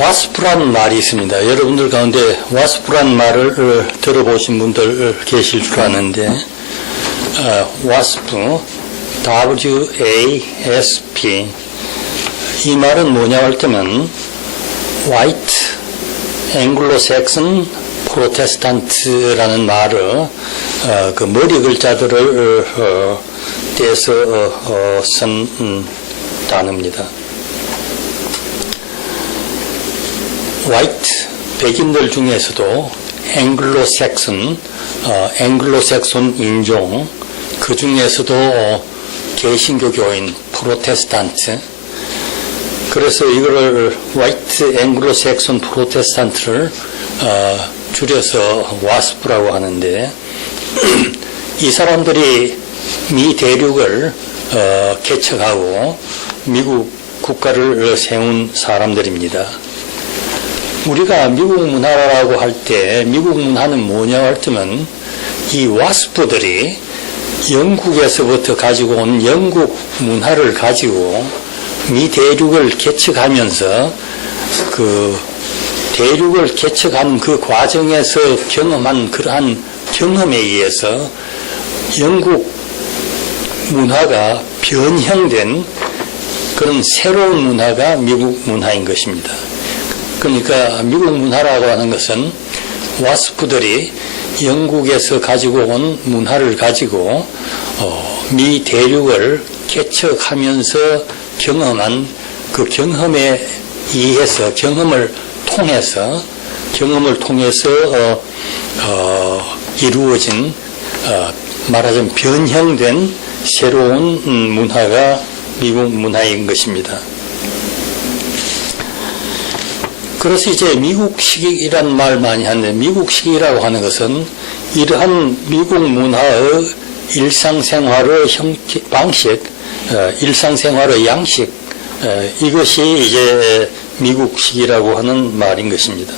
와스프라는 말이 있습니다. 여러분들 가운데 와스프라는 말을 들어보신 분들 계실 줄 아는데, 와스프, WASP. 이 말은 뭐냐 할 때면, White Anglo-Saxon Protestant라는 말을, 그 머리 글자들을 떼서 쓴 단어입니다. 화이트 백인들 중에서도 앵글로색손 인종, 그 중에서도 개신교 교인 프로테스탄트, 그래서 이거를 화이트 앵글로색손 프로테스탄트를 줄여서 와스프라고 하는데, 이 사람들이 미 대륙을 개척하고 미국 국가를 세운 사람들입니다. 우리가 미국 문화라고 할 때 미국 문화는 뭐냐 할 때면 이 와스프들이 영국에서부터 가지고 온 영국 문화를 가지고 미 대륙을 개척하면서 그 대륙을 개척하는 그 과정에서 경험한 그러한 경험에 의해서 영국 문화가 변형된 그런 새로운 문화가 미국 문화인 것입니다. 그러니까 미국 문화라고 하는 것은 와스프들이 영국에서 가지고 온 문화를 가지고 미 대륙을 개척하면서 경험한 그 경험에 의해서 경험을 통해서 이루어진 말하자면 변형된 새로운 문화가 미국 문화인 것입니다. 그래서 이제 미국식이란 말 많이 하는데, 미국식이라고 하는 것은 이러한 미국 문화의 일상생활의 방식, 일상생활의 양식, 이것이 이제 미국식이라고 하는 말인 것입니다.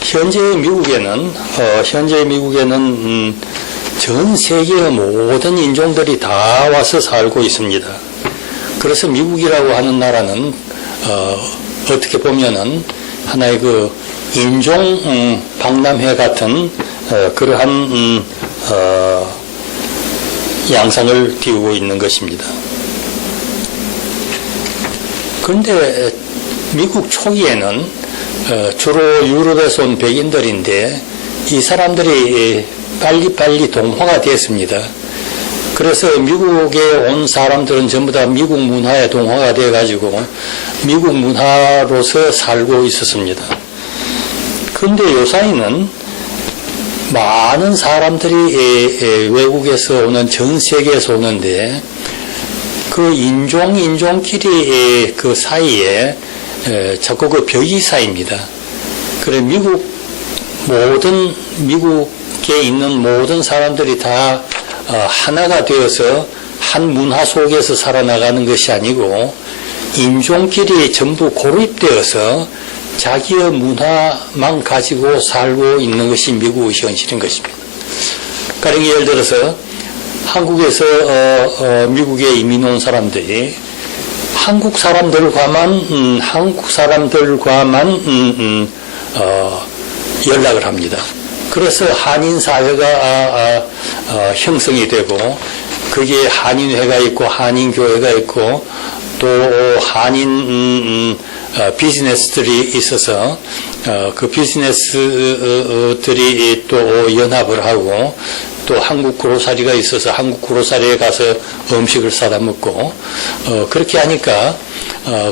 현재 미국에는 전 세계의 모든 인종들이 다 와서 살고 있습니다. 그래서 미국이라고 하는 나라는 어떻게 보면은 하나의 그 인종 박람회 같은 그러한 양상을 띄우고 있는 것입니다. 그런데 미국 초기에는 주로 유럽에서 온 백인들인데 이 사람들이 빨리 동화가 됐습니다. 그래서 미국에 온 사람들은 전부 다 미국 문화에 동화가 돼가지고 미국 문화로서 살고 있었습니다. 그런데 요사이는 많은 사람들이 외국에서 오는, 전 세계에서 오는데 그 인종끼리 그 사이에 자꾸 그 벽이 쌓입니다. 그래 미국에 있는 모든 사람들이 다 하나가 되어서 한 문화 속에서 살아나가는 것이 아니고 인종끼리 전부 고립되어서 자기의 문화만 가지고 살고 있는 것이 미국의 현실인 것입니다. 가령 예를 들어서 한국에서 미국에 이민 온 사람들이 한국 사람들과만 연락을 합니다. 그래서 한인 사회가 형성이 되고, 거기에 한인회가 있고 한인교회가 있고 또 한인 비즈니스들이 있어서 그 비즈니스들이 또 연합을 하고, 또 한국 그로사리가 있어서 한국 그로사리에 가서 음식을 사다 먹고, 그렇게 하니까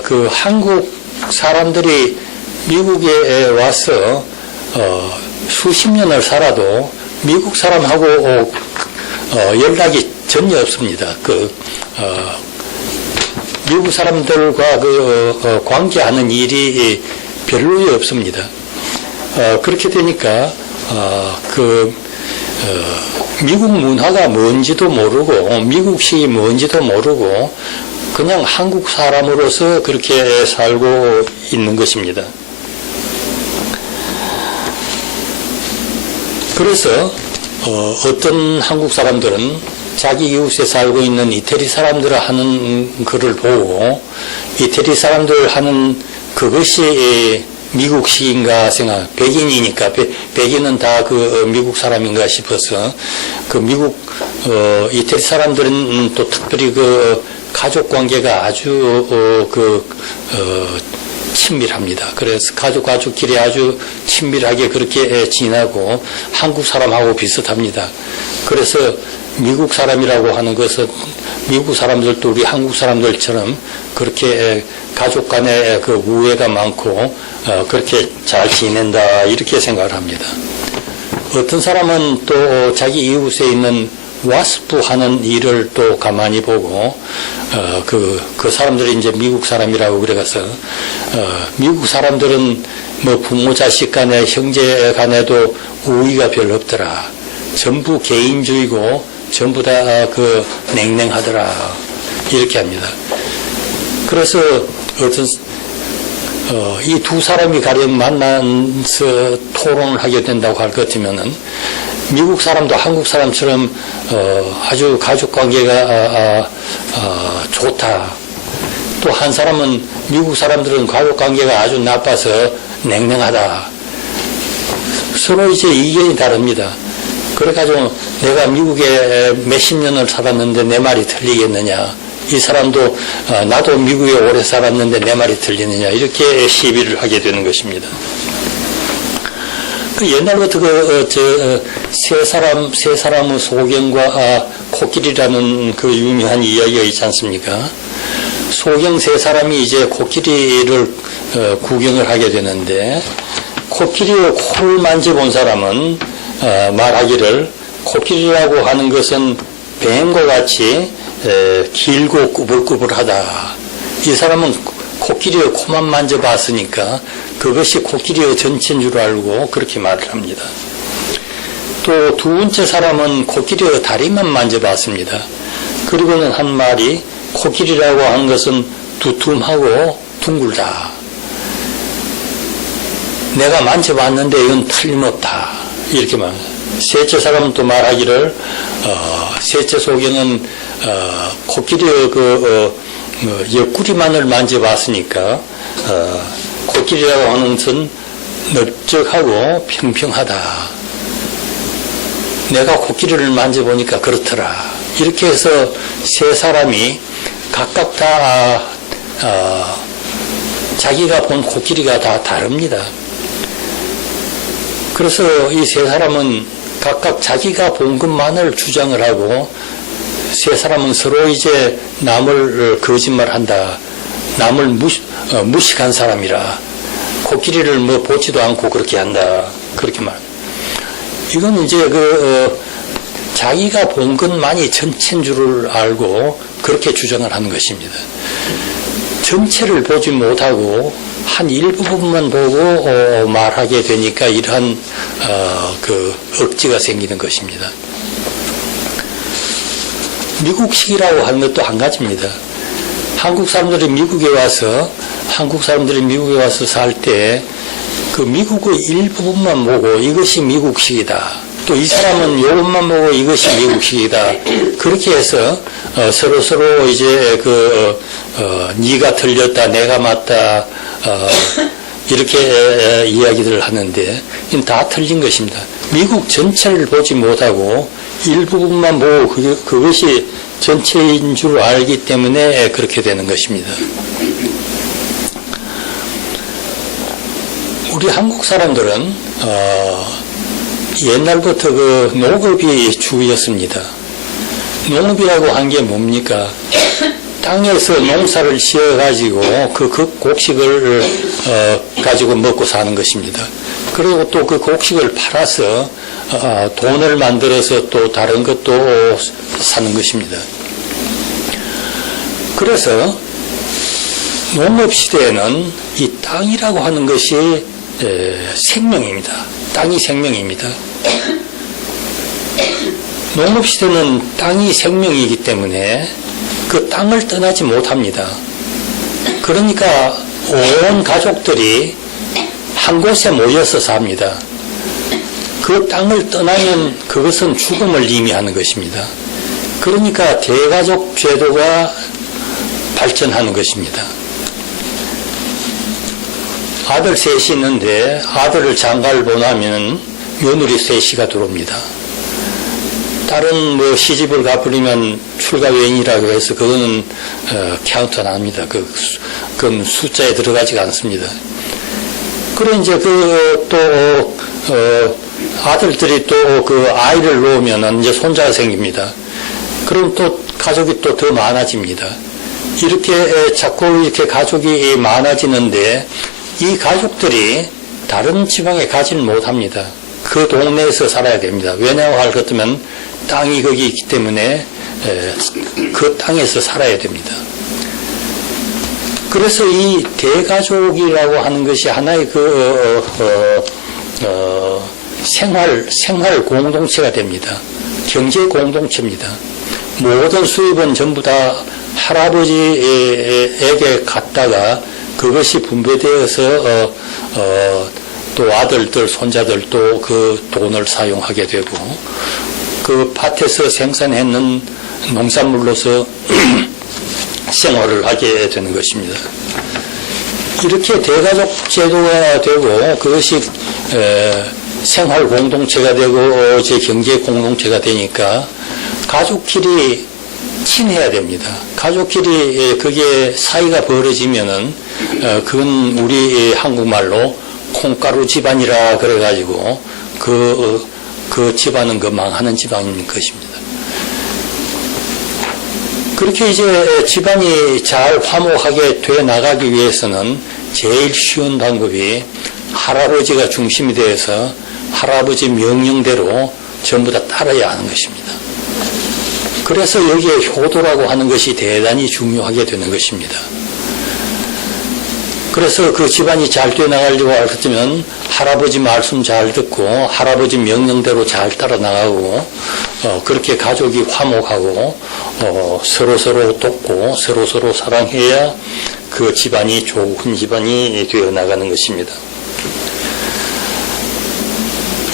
그 한국 사람들이 미국에 와서 수십 년을 살아도 미국 사람하고 연락이 전혀 없습니다. 미국 사람들과 관계하는 일이 별로 없습니다. 그렇게 되니까 미국 문화가 뭔지도 모르고 미국식이 뭔지도 모르고 그냥 한국 사람으로서 그렇게 살고 있는 것입니다. 그래서 어떤 한국 사람들은 자기 이웃에 살고 있는 이태리 사람들 하는 글을 보고 이태리 사람들 하는 그것이 미국식인가 생각, 백인이니까, 백인은 다 그 미국 사람인가 싶어서, 그 미국, 이태리 사람들은 또 특별히 그 가족 관계가 아주, 친밀합니다. 그래서 가족끼리 아주 친밀하게 그렇게 지내고 한국 사람하고 비슷합니다. 그래서 미국 사람이라고 하는 것은 미국 사람들도 우리 한국 사람들처럼 그렇게 가족 간에 그 우애가 많고 그렇게 잘 지낸다 이렇게 생각을 합니다. 어떤 사람은 또 자기 이웃에 있는 와스프 하는 일을 또 가만히 보고 그 사람들이 이제 미국 사람이라고 그래가서 미국 사람들은 뭐 부모 자식 간에 형제 간에도 우위가 별로 없더라. 전부 개인주의고 전부 다 그 냉랭하더라 이렇게 합니다. 그래서 어떤 이 두 사람이 가령 만나서 토론을 하게 된다고 할 것 같으면은 미국 사람도 한국 사람처럼 아주 가족 관계가 좋다. 또 한 사람은 미국 사람들은 가족 관계가 아주 나빠서 냉랭하다. 서로 이제 의견이 다릅니다. 그래가지고 내가 미국에 몇십 년을 살았는데 내 말이 틀리겠느냐. 이 사람도 나도 미국에 오래 살았는데 내 말이 틀리느냐. 이렇게 시비를 하게 되는 것입니다. 옛날부터 세 사람의 소경과 코끼리라는 그 유명한 이야기가 있지 않습니까? 소경 세 사람이 이제 코끼리를 구경을 하게 되는데 코끼리의 코를 만져본 사람은 말하기를 코끼리라고 하는 것은 뱀과 같이 길고 꾸불꾸불하다. 이 사람은 코끼리의 코만 만져봤으니까 그것이 코끼리의 전체인 줄 알고 그렇게 말을 합니다. 또 두 번째 사람은 코끼리의 다리만 만져봤습니다. 그리고는 한 말이 코끼리라고 하는 것은 두툼하고 둥글다. 내가 만져봤는데 이건 틀림없다. 이렇게 말합니다. 셋째 사람은 또 말하기를 셋째 소경은 코끼리의 옆구리만을 만져봤으니까 코끼리라고 하는 것은 넓적하고 평평하다. 내가 코끼리를 만져보니까 그렇더라. 이렇게 해서 세 사람이 각각 다 자기가 본 코끼리가 다 다릅니다. 그래서 이 세 사람은 각각 자기가 본 것만을 주장을 하고 세 사람은 서로 이제 남을 거짓말한다. 남을 무식한 사람이라. 코끼리를 뭐 보지도 않고 그렇게 한다. 그렇게 말합니다. 이건 이제 자기가 본 것만이 전체인 줄을 알고 그렇게 주장을 하는 것입니다. 전체를 보지 못하고 한 일부분만 보고 말하게 되니까 이러한 억지가 생기는 것입니다. 미국식이라고 하는 것도 한 가지입니다. 한국 사람들이 미국에 와서 살 때 그 미국의 일부분만 보고 이것이 미국식이다. 또 이 사람은 이것만 보고 이것이 미국식이다. 그렇게 해서 서로 이제 네가 틀렸다, 내가 맞다 이렇게 이야기들을 하는데 이건 다 틀린 것입니다. 미국 전체를 보지 못하고 일부분만 보고 그것이 전체인 줄 알기 때문에 그렇게 되는 것입니다. 우리 한국 사람들은 옛날부터 농업이 주였습니다. 농업이라고 한 게 뭡니까? 땅에서 농사를 지어가지고 그 곡식을 가지고 먹고 사는 것입니다. 그리고 또 그 곡식을 팔아서 돈을 만들어서 또 다른 것도 사는 것입니다. 그래서 농업시대에는 이 땅이라고 하는 것이 생명입니다. 땅이 생명입니다. 농업시대는 땅이 생명이기 때문에 그 땅을 떠나지 못합니다. 그러니까 온 가족들이 한 곳에 모여서 삽니다. 그 땅을 떠나면 그것은 죽음을 의미하는 것입니다. 그러니까 대가족 제도가 발전하는 것입니다. 아들 셋이 있는데 아들을 장가를 보내면 며느리 셋이가 들어옵니다. 다른 뭐 시집을 가버리면 출가외인이라고 해서 그거는 카운트 안 합니다. 그 숫자에 들어가지가 않습니다. 그래 이제 아들들이 또 그 아이를 놓으면 이제 손자가 생깁니다. 그럼 또 가족이 또 더 많아집니다. 이렇게 자꾸 이렇게 가족이 많아지는데 이 가족들이 다른 지방에 가지는 못합니다. 그 동네에서 살아야 됩니다. 왜냐하고 할 것 같으면 땅이 거기 있기 때문에 그 땅에서 살아야 됩니다. 그래서 이 대가족이라고 하는 것이 하나의 생활 공동체가 됩니다. 경제 공동체입니다. 모든 수입은 전부 다 할아버지에게 갔다가 그것이 분배되어서 또 아들들, 손자들도 그 돈을 사용하게 되고 그 밭에서 생산했는 농산물로서 생활을 하게 되는 것입니다. 이렇게 대가족 제도가 되고 그것이 생활 공동체가 되고 이제 경제 공동체가 되니까 가족끼리 친해야 됩니다. 가족끼리 그게 사이가 벌어지면은 그건 우리 한국말로 콩가루 집안이라 그래가지고 그 집안은 그 망하는 집안인 것입니다. 그렇게 이제 집안이 잘 화목하게 돼 나가기 위해서는 제일 쉬운 방법이 할아버지가 중심이 되어서 할아버지 명령대로 전부 다 따라야 하는 것입니다. 그래서 여기에 효도라고 하는 것이 대단히 중요하게 되는 것입니다. 그래서 그 집안이 잘 되어나가려고 할 것이면 할아버지 말씀 잘 듣고 할아버지 명령대로 잘 따라 나가고 그렇게 가족이 화목하고 서로서로 돕고 서로서로 사랑해야 그 집안이 좋은 집안이 되어나가는 것입니다.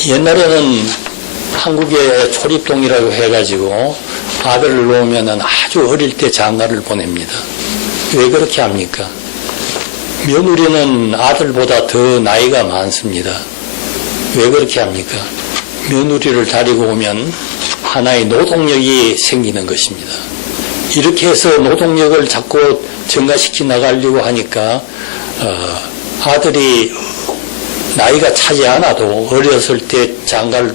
옛날에는 한국의 초립동이라고 해가지고 아들을 놓으면 아주 어릴 때 장가를 보냅니다. 왜 그렇게 합니까? 며느리는 아들보다 더 나이가 많습니다. 왜 그렇게 합니까? 며느리를 데리고 오면 하나의 노동력이 생기는 것입니다. 이렇게 해서 노동력을 자꾸 증가시켜 나가려고 하니까 아들이 나이가 차지 않아도 어렸을 때 장가를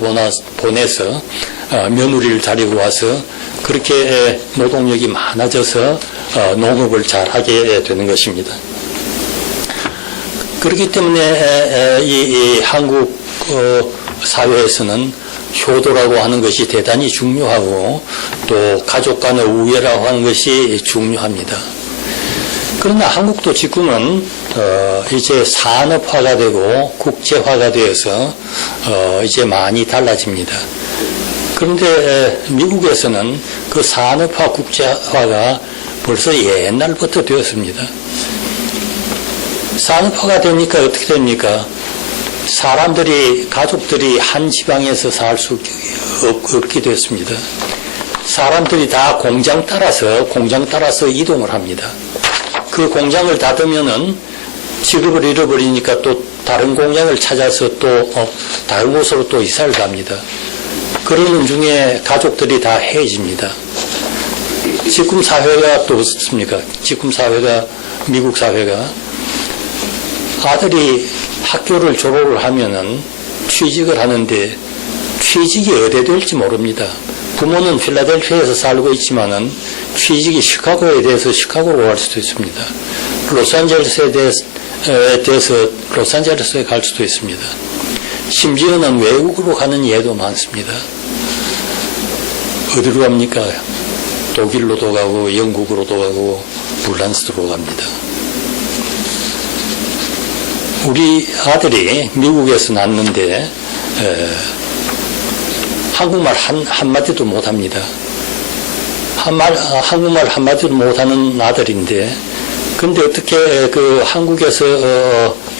보내서 며느리를 데리고 와서 그렇게 노동력이 많아져서 농업을 잘 하게 되는 것입니다. 그렇기 때문에 이 한국 사회에서는 효도라고 하는 것이 대단히 중요하고 또 가족 간의 우애라고 하는 것이 중요합니다. 그러나 한국도 지금은 이제 산업화가 되고 국제화가 되어서 이제 많이 달라집니다. 그런데 미국에서는 그 산업화 국제화가 벌써 옛날부터 되었습니다. 산업화가 되니까 어떻게 됩니까? 사람들이, 가족들이 한 지방에서 살 수 없게 됐습니다. 사람들이 다 공장 따라서 이동을 합니다. 그 공장을 닫으면은 직업을 잃어버리니까 또 다른 공장을 찾아서 또 다른 곳으로 또 이사를 갑니다. 그러는 중에 가족들이 다 해집니다. 지금 사회가 또 어떻습니까? 지금 사회가, 미국 사회가 아들이 학교를 졸업을 하면은 취직을 하는데 취직이 어디에 될지 모릅니다. 부모는 필라델피아에서 살고 있지만은 취직이 시카고에 대해서 시카고로 갈 수도 있습니다. 로스앤젤레스에 대해서 로스앤젤레스에 갈 수도 있습니다. 심지어는 외국으로 가는 예도 많습니다. 어디로 갑니까? 독일로도 가고 영국으로도 가고 불란스로 갑니다. 우리 아들이 미국에서 낳는데 한국말 한마디도 못합니다. 한국말 한마디도 못하는 아들인데 근데 어떻게 그 한국에서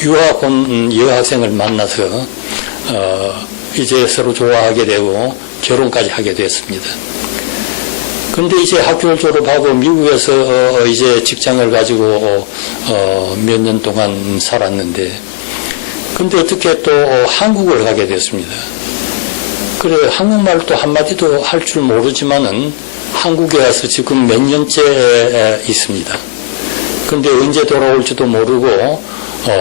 유학 온 여학생을 만나서 이제 서로 좋아하게 되고 결혼까지 하게 됐습니다. 근데 이제 학교를 졸업하고 미국에서 이제 직장을 가지고 몇 년 동안 살았는데, 근데 어떻게 또 한국을 가게 됐습니다. 그래, 한국말도 한마디도 할 줄 모르지만은 한국에 와서 지금 몇 년째 있습니다. 근데 언제 돌아올지도 모르고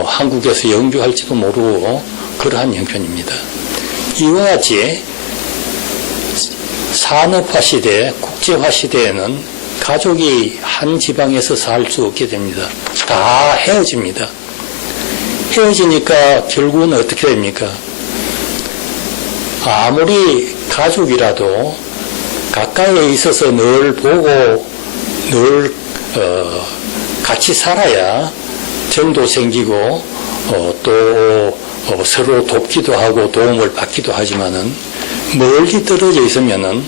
한국에서 영주할지도 모르고 그러한 형편입니다. 이와 같이 산업화 시대, 국제화 시대에는 가족이 한 지방에서 살 수 없게 됩니다. 다 헤어집니다. 헤어지니까 결국은 어떻게 됩니까? 아무리 가족이라도 가까이에 있어서 늘 보고 늘 같이 살아야 정도 생기고 또 서로 돕기도 하고 도움을 받기도 하지만은 멀리 떨어져 있으면은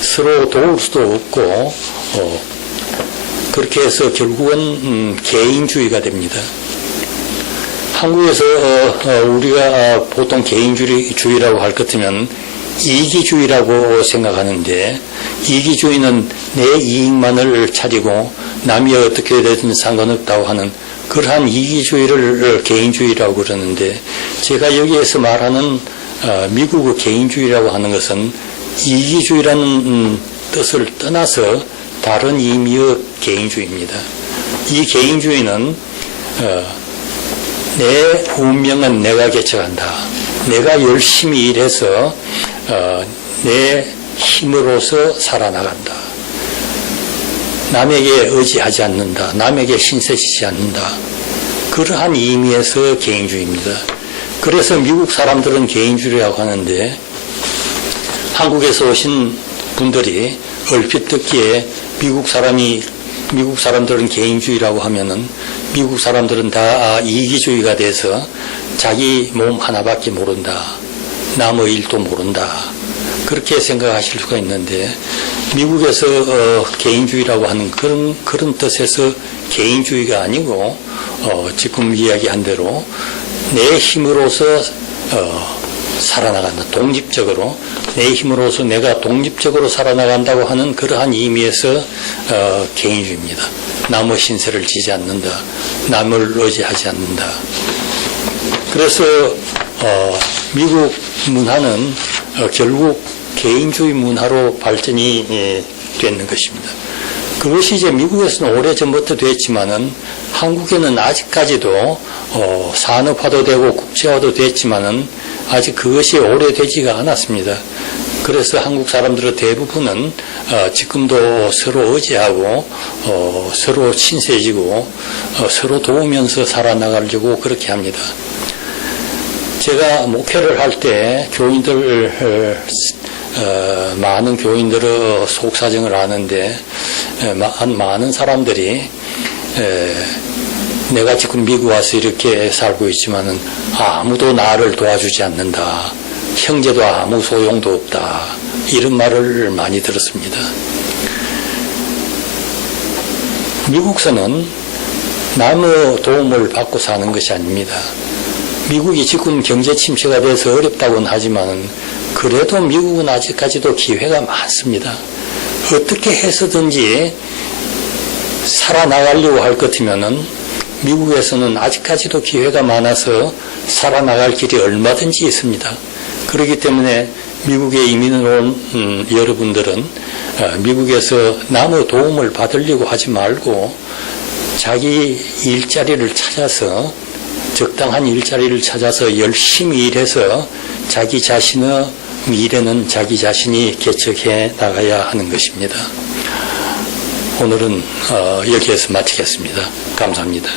서로 도울 수도 없고 그렇게 해서 결국은 개인주의가 됩니다. 한국에서 우리가 보통 개인주의라고 할 것 같으면 이기주의라고 생각하는데, 이기주의는 내 이익만을 차리고 남이 어떻게 되든 상관없다고 하는 그러한 이기주의를 개인주의라고 그러는데, 제가 여기에서 말하는 미국의 개인주의라고 하는 것은 이기주의라는 뜻을 떠나서 다른 의미의 개인주의입니다. 이 개인주의는 내 운명은 내가 개척한다. 내가 열심히 일해서 내 힘으로서 살아나간다. 남에게 의지하지 않는다. 남에게 신세지지 않는다. 그러한 의미에서 개인주의입니다. 그래서 미국 사람들은 개인주의라고 하는데, 한국에서 오신 분들이 얼핏 듣기에 미국 사람들은 개인주의라고 하면은 미국 사람들은 다 이기주의가 돼서 자기 몸 하나밖에 모른다. 남의 일도 모른다. 그렇게 생각하실 수가 있는데, 미국에서 개인주의라고 하는 그런 뜻에서 개인주의가 아니고 지금 이야기한 대로 내 힘으로서 살아나간다. 독립적으로 내 힘으로서 내가 독립적으로 살아나간다고 하는 그러한 의미에서 개인주의입니다. 남의 신세를 지지 않는다. 남을 의지하지 않는다. 그래서 미국 문화는 결국 개인주의 문화로 발전이 되는 것입니다. 그것이 이제 미국에서는 오래전부터 됐지만은 한국에는 아직까지도 산업화도 되고 국제화도 됐지만은 아직 그것이 오래되지가 않았습니다. 그래서 한국 사람들의 대부분은 지금도 서로 의지하고 서로 친세지고 서로 도우면서 살아나가려고 그렇게 합니다. 제가 목회를 할 때 교인들 많은 교인들의 속사정을 아는데 많은 사람들이 내가 지금 미국 와서 이렇게 살고 있지만은 아무도 나를 도와주지 않는다. 형제도 아무 소용도 없다. 이런 말을 많이 들었습니다. 미국서는 남의 도움을 받고 사는 것이 아닙니다. 미국이 지금 경제 침체가 돼서 어렵다고는 하지만 그래도 미국은 아직까지도 기회가 많습니다. 어떻게 해서든지 살아나가려고 할 것 같으면은 미국에서는 아직까지도 기회가 많아서 살아나갈 길이 얼마든지 있습니다. 그렇기 때문에 미국에 이민을 온 여러분들은 미국에서 남의 도움을 받으려고 하지 말고 자기 일자리를 찾아서 적당한 일자리를 찾아서 열심히 일해서 자기 자신의 미래는 자기 자신이 개척해 나가야 하는 것입니다. 오늘은 여기에서 마치겠습니다. 감사합니다.